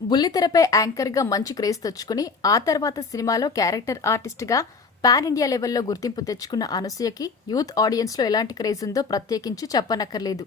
బుల్లితెరపై యాంకర్గా మంచి క్రేజ్ తెచ్చుకుని ఆ తర్వాత సినిమాలో క్యారెక్టర్ ఆర్టిస్ట్గా పాన్ ఇండియా లెవెల్లో గుర్తింపు తెచ్చుకున్న అనసూయకి యూత్ ఆడియన్స్లో ఎలాంటి క్రేజ్ ఉందో ప్రత్యేకించి చెప్పనక్కర్లేదు.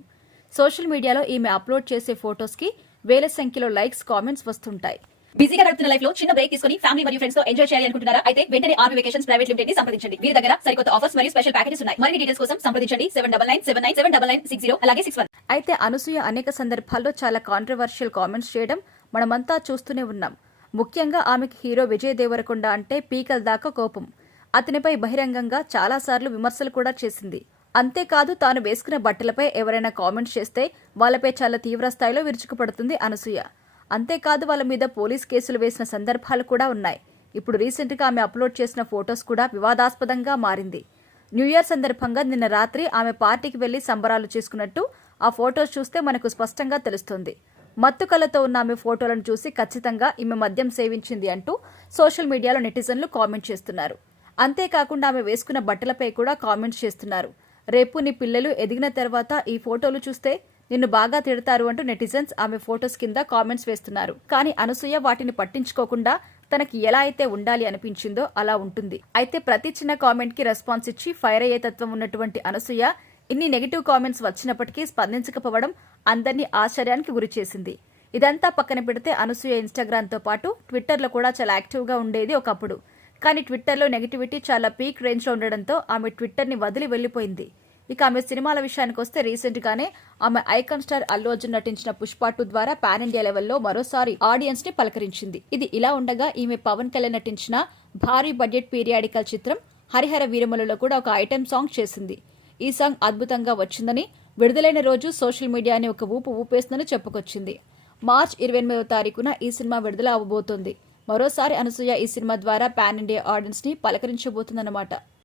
సోషల్ మీడియాలో ఈమె అప్లోడ్ చేసే ఫొటోస్కి వేల సంఖ్యలో లైక్స్, కామెంట్స్ వస్తుంటాయి. బిజీగా గడుపుతున్న లైఫ్ లో చిన్న బ్రేక్ తీసుకుని ఫ్యామిలీ మరియు ఫ్రెండ్స్ తో ఎంజాయ్ చేయాలి అనుకుంటున్నారా? అయితే వెంటనే ఆర్మీ వెకేషన్స్ ప్రైవేట్ లిమిటెడ్ ని సంప్రదించండి. వీరి దగ్గర సరికొత్త ఆఫర్స్ మరియు స్పెషల్ ప్యాకేజెస్ ఉన్నాయి. మరిన్ని డీటెయిల్స్ కోసం సంప్రదించండి 7997979960 అలాగే 61. అయితే అనసూయ అనేక సందర్భాల్లో చాలా కాంట్రవర్షియల్ కామెంట్స్ చేయడం మనమంతా చూస్తూనే ఉన్నాం. ముఖ్యంగా ఆమెకి హీరో విజయ్ దేవరకొండ అంటే పీకల దాకా కోపం. అతనిపై బహిరంగంగా చాలాసార్లు విమర్శలు కూడా చేసింది. అంతేకాదు తాను వేసుకున్న బట్టలపై ఎవరైనా కామెంట్స్ చేస్తే వాళ్ళపై చాలా తీవ్ర స్థాయిలో విరుచుకుపడుతుంది అనసూయ. అంతేకాదు వాళ్ళ మీద పోలీస్ కేసులు వేసిన సందర్భాలు కూడా ఉన్నాయి. ఇప్పుడు రీసెంట్గా ఆమె అప్లోడ్ చేసిన ఫొటోస్ కూడా వివాదాస్పదంగా మారింది. న్యూ ఇయర్ సందర్భంగా నిన్న రాత్రి ఆమె పార్టీకి వెళ్లి సంబరాలు చేసుకున్నట్టు ఆ ఫొటోస్ చూస్తే మనకు స్పష్టంగా తెలుస్తోంది. మత్తు కళ్ళతో ఉన్న ఆమె ఫోటోలను చూసి ఖచ్చితంగా ఈమె మద్యం సేవించింది అంటూ సోషల్ మీడియాలో నెటిజన్లు కామెంట్ చేస్తున్నారు. అంతేకాకుండా ఆమె వేసుకున్న బట్టలపై కూడా కామెంట్స్ చేస్తున్నారు. రేపు నీ పిల్లలు ఎదిగిన తర్వాత ఈ ఫోటోలు చూస్తే నిన్ను బాగా తిడతారు అంటూ నెటిజన్స్ ఆమె ఫొటోస్ కింద కామెంట్స్ వేస్తున్నారు. కానీ అనసూయ వాటిని పట్టించుకోకుండా తనకి ఎలా అయితే ఉండాలి అనిపించిందో అలా ఉంటుంది. అయితే ప్రతి చిన్న కామెంట్ కి రెస్పాన్స్ ఇచ్చి ఫైర్ అయ్యే తత్వం ఉన్నటువంటి అనసూయ ఇన్ని నెగిటివ్ కామెంట్స్ వచ్చినప్పటికీ స్పందించకపోవడం అందరినీ ఆశ్చర్యానికి గురిచేసింది. ఇదంతా పక్కన పెడితే అనసూయ ఇన్స్టాగ్రామ్తో పాటు ట్విట్టర్లో కూడా చాలా యాక్టివ్గా ఉండేది ఒకప్పుడు. కానీ ట్విట్టర్లో నెగిటివిటీ చాలా పీక్ రేంజ్లో ఉండడంతో ఆమె ట్విట్టర్ని వదిలి వెళ్లిపోయింది. ఇక ఆమె సినిమాల విషయానికి వస్తే రీసెంట్ గానే ఆమె ఐకాన్ స్టార్ అల్లు అర్జున్ నటించిన పుష్ప 2 ద్వారా పాన్ ఇండియా లెవెల్లో మరోసారి ఆడియన్స్ ని పలకరించింది. ఇది ఇలా ఉండగా ఈమె పవన్ కళ్యాణ్ నటించిన భారీ బడ్జెట్ పీరియాడికల్ చిత్రం హరిహర వీరమలలో కూడా ఒక ఐటెం సాంగ్ చేసింది. ఈ సాంగ్ అద్భుతంగా వచ్చిందని, విడుదలైన రోజు సోషల్ మీడియాని ఒక ఊపు ఊపేస్తుందని చెప్పుకొచ్చింది. మార్చ్ 28వ తారీఖున ఈ సినిమా విడుదల అవబోతోంది. మరోసారి అనసూయ ఈ సినిమా ద్వారా పాన్ ఇండియా ఆడియన్స్ ని పలకరించబోతుందన్నమాట.